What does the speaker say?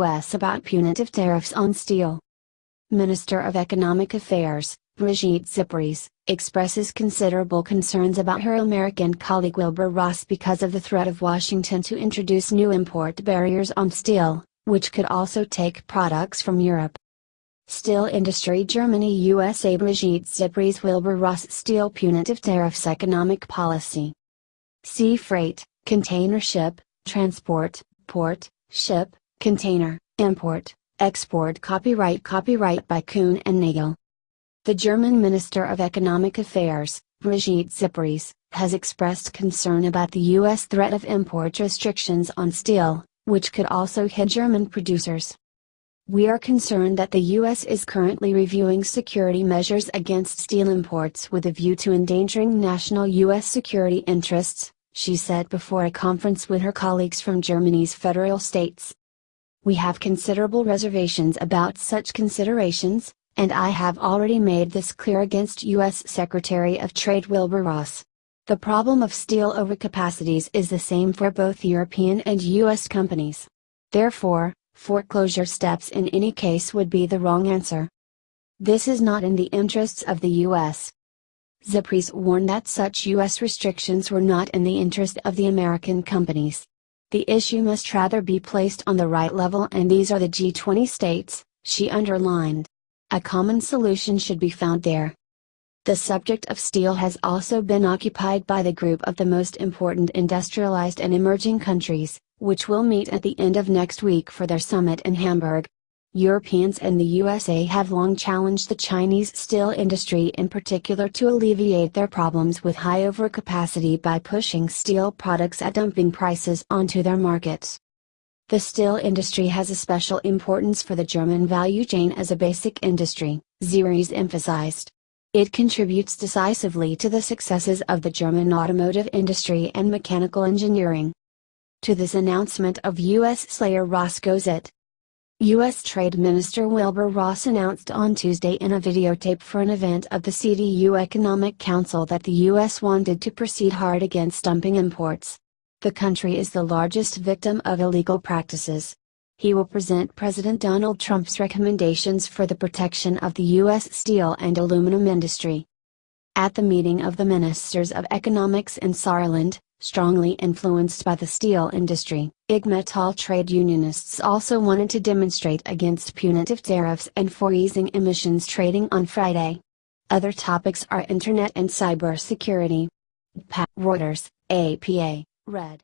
U.S. about punitive tariffs on steel. Minister of Economic Affairs, Brigitte Zypries, expresses considerable concerns about her American colleague Wilbur Ross because of the threat of Washington to introduce new import barriers on steel, which could also take products from Europe. Steel industry Germany USA Brigitte Zypries Wilbur Ross steel punitive tariffs economic policy. Sea freight, container ship, transport, port, ship, container, import, export copyright by Kuhn and Nagel. The German Minister of Economic Affairs, Brigitte Zypries, has expressed concern about the U.S. threat of import restrictions on steel, which could also hit German producers. "We are concerned that the U.S. is currently reviewing security measures against steel imports with a view to endangering national U.S. security interests," she said before a conference with her colleagues from Germany's federal states. "We have considerable reservations about such considerations, and I have already made this clear against U.S. Secretary of Trade Wilbur Ross. The problem of steel overcapacities is the same for both European and U.S. companies. Therefore, foreclosure steps in any case would be the wrong answer. This is not in the interests of the U.S." Zypries warned that such U.S. restrictions were not in the interest of the American companies. "The issue must rather be placed on the right level, and these are the G20 states," she underlined. "A common solution should be found there." The subject of steel has also been occupied by the group of the most important industrialized and emerging countries, which will meet at the end of next week for their summit in Hamburg. Europeans and the USA have long challenged the Chinese steel industry in particular to alleviate their problems with high overcapacity by pushing steel products at dumping prices onto their markets. The steel industry has a special importance for the German value chain as a basic industry, Zypries emphasized. It contributes decisively to the successes of the German automotive industry and mechanical engineering. To this announcement of U.S. slayer Ross goes it. U.S. Trade Minister Wilbur Ross announced on Tuesday in a videotape for an event of the CDU Economic Council that the U.S. wanted to proceed hard against dumping imports. The country is the largest victim of illegal practices. He will present President Donald Trump's recommendations for the protection of the U.S. steel and aluminum industry. At the meeting of the Ministers of Economics in Saarland, strongly influenced by the steel industry, IG Metall trade unionists also wanted to demonstrate against punitive tariffs and for easing emissions trading on Friday. Other topics are internet and cybersecurity. Reuters, APA, Red.